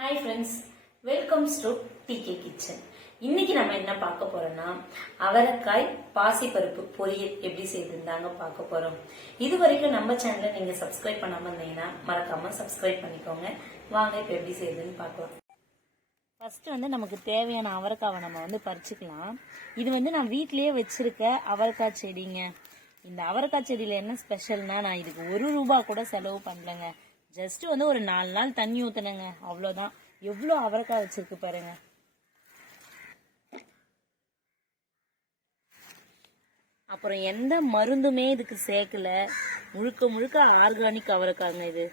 Hi friends welcomes to TK kitchen இன்னைக்கு நம்ம என்ன பார்க்க போறோம்னா அவரைக்காய் பாசிப்பருப்பு பொரியல் எப்படி செய்திருந்தாங்க பார்க்க போறோம். இது வரைக்கும் நம்ம சேனலை நீங்க சப்ஸ்கிரைப் பண்ணாம இருந்தீங்கன்னா மறக்காம சப்ஸ்கிரைப் பண்ணிக்கோங்க. வாங்க இப்போ எப்படி செய்யுதுன்னு பார்க்கலாம். ஃபர்ஸ்ட் வந்து நமக்கு தேவையான அவரைக்காவை நம்ம வந்து பறிச்சுக்கலாம். இது வந்து நான் வீட்லயே வச்சிருக்க அவரைக்காய் செடிங்க. இந்த அவரைக்காய் செடியில என்ன ஸ்பெஷல்னா நான் இதுக்கு ஒரு ரூபா கூட செலவு பண்ணலங்க. ஜஸ்ட் வந்து ஒரு நாலு நாள் தண்ணி ஊத்துனேங்க. அவ்வளோதான் எவ்வளோ அவரைக்காய் வச்சிருக்கு பாருங்க. அப்புறம் எந்த மருந்துமே இதுக்கு சேர்க்கல. முழுக்க முழுக்க ஆர்கானிக் அவரைக்காங்க இது.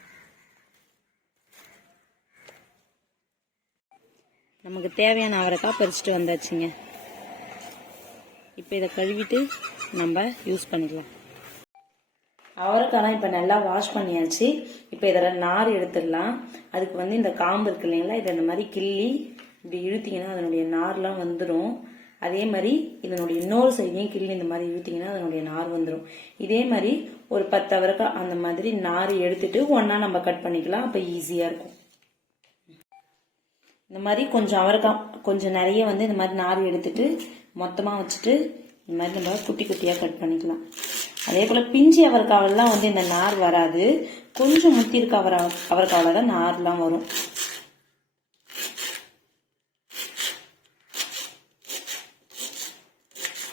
நமக்கு தேவையான அவரைக்காய் பறிச்சுட்டு வந்தாச்சுங்க. இப்போ இதை கழுவிட்டு நம்ம யூஸ் பண்ணிக்கலாம். அவரைக்காய்லாம் இப்போ நல்லா வாஷ் பண்ணியாச்சு. இப்போ இதில் நார் எடுத்துடலாம். அதுக்கு வந்து இந்த காம்பு இருக்கு இல்லைங்களா இதை இந்த மாதிரி கிள்ளி இப்படி இழுத்திங்கன்னா அதனுடைய நார்லாம் வந்துடும் அதே மாதிரி இதனுடைய இன்னொரு சைடையும் கிள்ளி இந்த மாதிரி இழுத்திங்கன்னா அதனுடைய நார் வந்துடும் இதே மாதிரி ஒரு பத்து அவரைக்காய் அந்த மாதிரி நார் எடுத்துட்டு ஒன்றா நம்ம கட் பண்ணிக்கலாம். அப்போ ஈஸியாக இருக்கும். இந்த மாதிரி கொஞ்சம் அவரைக்காய் கொஞ்சம் நிறைய வந்து இந்த மாதிரி நார் எடுத்துட்டு மொத்தமாக வச்சுட்டு இந்த மாதிரி நம்ம குட்டி குட்டியாக கட் பண்ணிக்கலாம். அதே போல் பிஞ்சி அவரைக்காவெல்லாம் வந்து இந்த நார் வராது. கொஞ்சம் முத்தி இருக்க அவரை அவரைக்காவில் தான் நார்லாம் வரும்.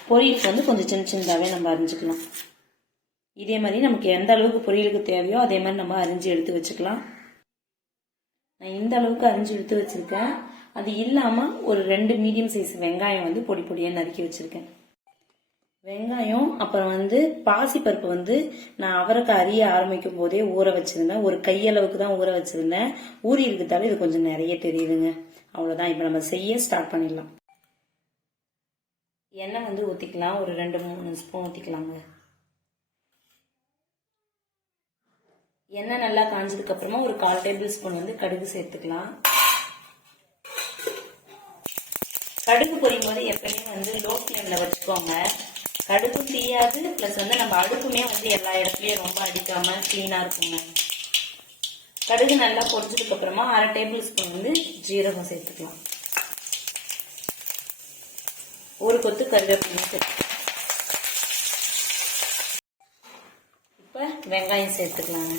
பொரியலுக்கு வந்து கொஞ்சம் சின்ன சின்னதாகவே நம்ம அரிஞ்சுக்கலாம். இதே மாதிரி நமக்கு எந்த அளவுக்கு பொரியலுக்கு தேவையோ அதே மாதிரி நம்ம அரிஞ்சு எடுத்து வச்சுக்கலாம். நான் இந்த அளவுக்கு அரிஞ்சு எடுத்து வச்சுருக்கேன். அது இல்லாமல் ஒரு ரெண்டு மீடியம் சைஸ் வெங்காயம் வந்து பொடி பொடியாக நறுக்கி வச்சுருக்கேன். வெங்காயம் அப்புறம் வந்து பாசிப்பருப்பு வந்து நான் அவரைக்காய் அறிய ஆரம்பிக்கும் போதே ஊற வச்சிருந்தேன். ஒரு கையளவுக்கு தான் ஊற வச்சிருந்தேன். ஊறி இருக்கிறதால இது கொஞ்சம் நிறைய தெரியுதுங்க. அவ்வளோதான் இப்போ நம்ம செய்ய ஸ்டார்ட் பண்ணிடலாம். எண்ணெய் வந்து ஊற்றிக்கலாம் ஒரு ரெண்டு மூணு ஸ்பூன் ஊற்றிக்கலாங்க எண்ணெய் நல்லா காஞ்சதுக்கு அப்புறமா ஒரு கால் டேபிள் ஸ்பூன் வந்து கடுகு சேர்த்துக்கலாம். கடுகு பொரியும் போது எப்பயுமே வந்து லோ ஃப்ளேமில் வச்சுக்கோங்க. கடுகு தீயாது ப்ளஸ் வந்து நம்ம அடுப்புமே வந்து எல்லா இடத்துலையும் ரொம்ப அடிக்காம க்ளீனாக இருக்குங்க கடுகு நல்லா பொரிஞ்சதுக்கு அப்புறமா அரை டேபிள் ஸ்பூன் வந்து ஜீரகம் சேர்த்துக்கலாம். ஒரு கொத்து கருவேப்பிலையும் சேர்த்து இப்போ வெங்காயம் சேர்த்துக்கலாங்க.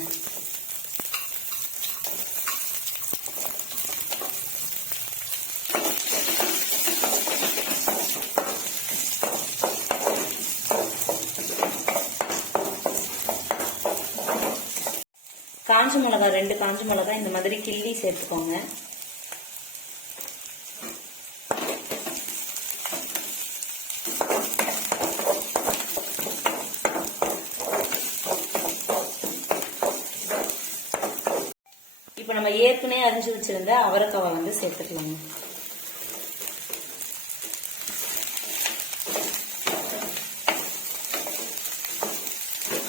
காஞ்ச மிளகா ரெண்டு காஞ்ச மிளகா இந்த மாதிரி கிள்ளி சேர்த்துக்கோங்க. இப்போ நம்ம ஏற்கனவே அரிஞ்சு வச்சிருந்த அவரைக்காவை வந்து சேர்த்துக்கலாங்க.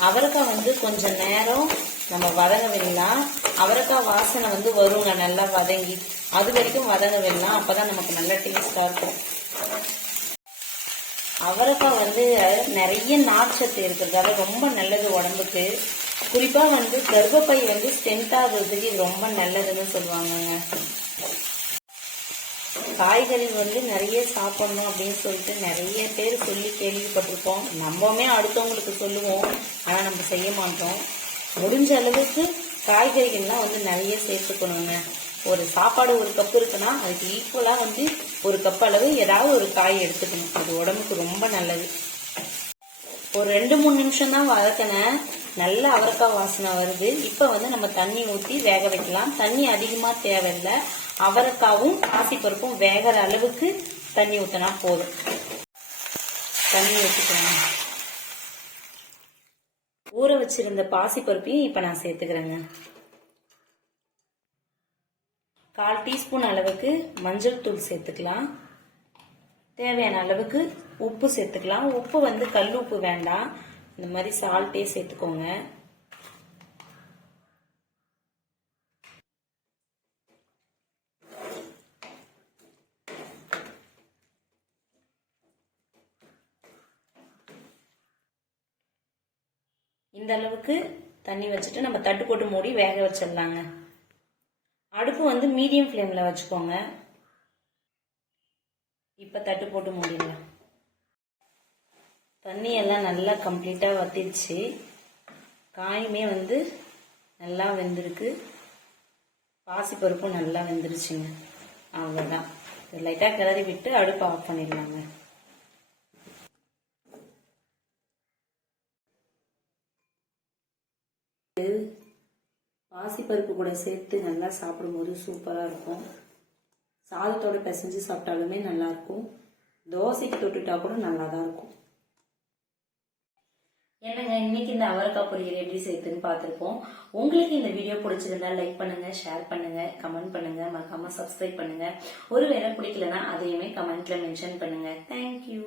அவரைக்காய் வந்து கொஞ்சம் நேரம் நம்ம வதங்க விடலாம் அவரைக்காய் வாசனை வந்து வருங்க நல்லா வதங்கி. அது வரைக்கும் வதங்க விடலாம் அப்பதான் நமக்கு நல்ல டேஸ்டா இருக்கும். அவரைக்காய் வந்து நிறைய நார்ச்சத்து இருக்கிறதால ரொம்ப நல்லது உடம்புக்கு. குறிப்பா வந்து கர்ப்பப்பை வந்து ஸ்ட்ரென்த் ஆகுறதுக்கு இது ரொம்ப நல்லதுன்னு சொல்லுவாங்கங்க. காய்கறி வந்து நிறைய சாப்பிடணும் அப்படின்னு சொல்லிட்டு நிறைய பேர் சொல்லி கேள்விப்பட்டிருப்போம். நம்மமே அடுத்தவங்களுக்கு சொல்லுவோம். ஆனா நம்ம செய்ய மாட்டோம். முடிஞ்ச அளவுக்கு காய்கறிகள்லாம் வந்து நிறைய சேர்த்துக்கணுங்க. ஒரு சாப்பாடு ஒரு கப் இருக்குன்னா அதுக்கு ஈக்குவலாக வந்து ஒரு கப் அளவு ஏதாவது ஒரு காய் எடுத்துக்கணும். அது உடம்புக்கு ரொம்ப நல்லது. ஒரு ரெண்டு மூணு நிமிஷம் தான் வதக்கினேன் நல்ல அவரைக்காய் வாசனை வருது. இப்போ வந்து நம்ம தண்ணி ஊற்றி வேக வைக்கலாம். தண்ணி அதிகமாக தேவையில்லை. அவரைக்காவும் பாசிப்பருப்பும் வேகிற அளவுக்கு தண்ணி ஊற்றினா போதும். தண்ணி ஊற்றிக்கலாம் ஊற வச்சிருந்த பாசிப்பருப்பையும் இப்போ நான் சேர்த்துக்கிறேங்க. கால் டீஸ்பூன் அளவுக்கு மஞ்சள் தூள் சேர்த்துக்கலாம். தேவையான அளவுக்கு உப்பு சேர்த்துக்கலாம். உப்பு வந்து கல் உப்பு வேண்டாம். இந்த மாதிரி சால்ட்டே சேர்த்துக்கோங்க. இந்த அளவுக்கு தண்ணி வச்சுட்டு நம்ம தட்டு போட்டு மூடி வேக வச்சிடலாங்க. அடுப்பு வந்து மீடியம் ஃப்ளேமில் வச்சுக்கோங்க. இப்போ தட்டு போட்டு மூடிடலாம். தண்ணி எல்லாம் நல்லா கம்ப்ளீட்டாக வத்திருச்சு. காயுமே வந்து நல்லா வெந்திருக்கு. பாசிப்பருப்பும் நல்லா வெந்துருச்சுங்க. அவ்வளோதான் லைட்டாக கிளறி விட்டு அடுப்பை ஆஃப் பண்ணிடலாங்க. பருப்பு கூட சேர்த்து நல்லா சாப்பிடும்போது சூப்பராக இருக்கும். சாதத்தோட பிசைஞ்சு சாப்பிட்டாலுமே நல்லாயிருக்கும் தோசைக்கு தொட்டுட்டா கூட நல்லா தான் இருக்கும். என்னங்க இன்னைக்கு இந்த அவரக்காய் பொரியல் எப்படி செய்யுதுன்னு பார்த்துருப்போம். உங்களுக்கு இந்த வீடியோ பிடிச்சிருந்தா லைக் பண்ணுங்க ஷேர் பண்ணுங்க கமெண்ட் பண்ணுங்க மறக்காம சப்ஸ்கிரைப் பண்ணுங்க. ஒருவேளை பிடிக்கலன்னா அதையுமே கமெண்ட்ல மென்ஷன் பண்ணுங்க. தேங்க்யூ